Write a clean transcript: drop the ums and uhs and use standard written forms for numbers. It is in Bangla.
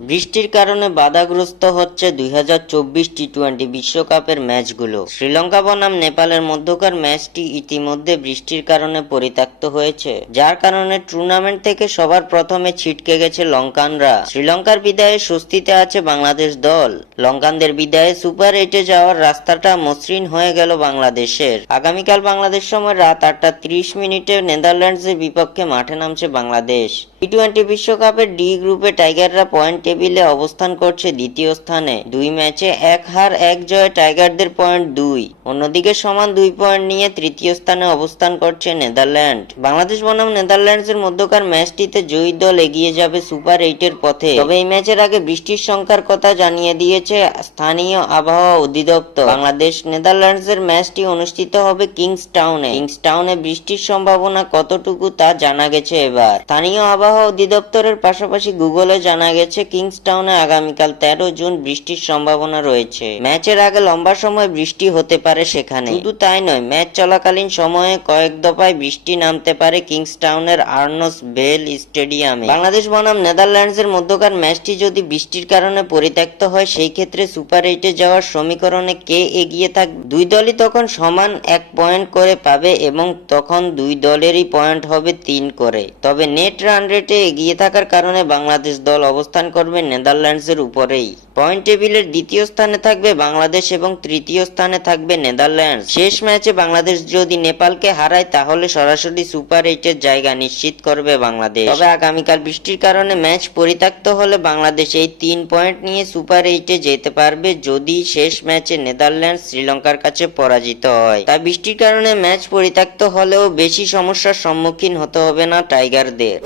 বৃষ্টির কারণে বাধাগ্রস্ত হচ্ছে 2024 টি-20 বিশ্বকাপের ম্যাচগুলো। শ্রীলঙ্কা বনাম নেপালের মধ্যকার ম্যাচটি ইতিমধ্যে বৃষ্টির কারণে পরিত্যক্ত হয়েছে, যার কারণে টুর্নামেন্ট থেকে সবার প্রথমে ছিটকে গেছে লঙ্কানরা। শ্রীলঙ্কার বিদায়ে স্বস্তিতে আছে বাংলাদেশ দল। লঙ্কানদের বিদায়ে সুপার 8-এ যাওয়ার রাস্তাটা মসৃণ হয়ে গেল বাংলাদেশের। আগামীকাল বাংলাদেশ সময় রাত 8:30 নেদারল্যান্ডসের বিপক্ষে মাঠে নামছে বাংলাদেশ। টি-20 বিশ্বকাপের ডি গ্রুপে টাইগাররা পয়েন্ট টেবিলে অবস্থান করছে দ্বিতীয় স্থানে। 2 ম্যাচে 1 হার 1 জয়ে টাইগারদের পয়েন্ট 2। অন্যদিকে সমান 2 পয়েন্ট নিয়ে তৃতীয় স্থানে অবস্থান করছে নেদারল্যান্ড। বাংলাদেশ বনাম নেদারল্যান্ডসের মধ্যকার ম্যাচটিতে জয়ী দল এগিয়ে যাবে সুপার 8-এর পথে। তবে এই ম্যাচের আগে বৃষ্টির সংখ্যার কথা জানিয়ে দিয়েছে স্থানীয় আবহাওয়া অধিদপ্তর। বাংলাদেশ নেদারল্যান্ডসের ম্যাচটি অনুষ্ঠিত হবে কিংস্টাউনে। কিংস্টাউনে বৃষ্টির সম্ভাবনা কতটুকু তা জানা গেছে এবার। স্থানীয় আবহাওয়া অধিদপ্তরের পাশাপাশি গুগলে জানা গেছে কিংস্টাউনে আগামীকাল 13 জুন বৃষ্টির সম্ভাবনা রয়েছে। ম্যাচের আগে লম্বা সময় বৃষ্টি হতে পারে সেখানে। শুধু তাই নয়, ম্যাচ চলাকালীন সময়ে কয়েক দফায় বৃষ্টি নামতে পারে কিংস্টাউনের আর্নস বেল স্টেডিয়ামে। বাংলাদেশ বনাম নেদারল্যান্ডসের মধ্যকার ম্যাচটি যদি বৃষ্টির কারণে পরিত্যক্ত হয়, সেই ক্ষেত্রে সুপার 8-এ যাওয়ার সমীকরণে কে এগিয়ে থাকবে? দুই দলই তখন সমান 1 পয়েন্ট করে পাবে এবং তখন দুই দলেরই পয়েন্ট হবে 3 করে। তবে নেট রান রেটে এগিয়ে থাকার কারণে বাংলাদেশ দল অবস্থান করবে নেদারল্যান্ডসের উপরেই। পয়েন্ট টেবিলের দ্বিতীয় স্থানে থাকবে বাংলাদেশ এবং তৃতীয় স্থানে থাকবে নেদারল্যান্ডস। শেষ ম্যাচে বাংলাদেশ যদি নেপালকে হারায় তাহলে সরাসরি সুপার 8-এর জায়গা নিশ্চিত করবে বাংলাদেশ। তবে আগামীকাল বৃষ্টির কারণে ম্যাচ পরিত্যক্ত হলে বাংলাদেশ এই 3 পয়েন্ট নিয়ে সুপার 8-এ যেতে পারবে যদি শেষ ম্যাচে নেদারল্যান্ডস শ্রীলঙ্কার কাছে পরাজিত হয়। তাই বৃষ্টির কারণে ম্যাচ পরিত্যক্ত হলেও বেশি সমস্যার সম্মুখীন হতে হবে না টাইগারদের।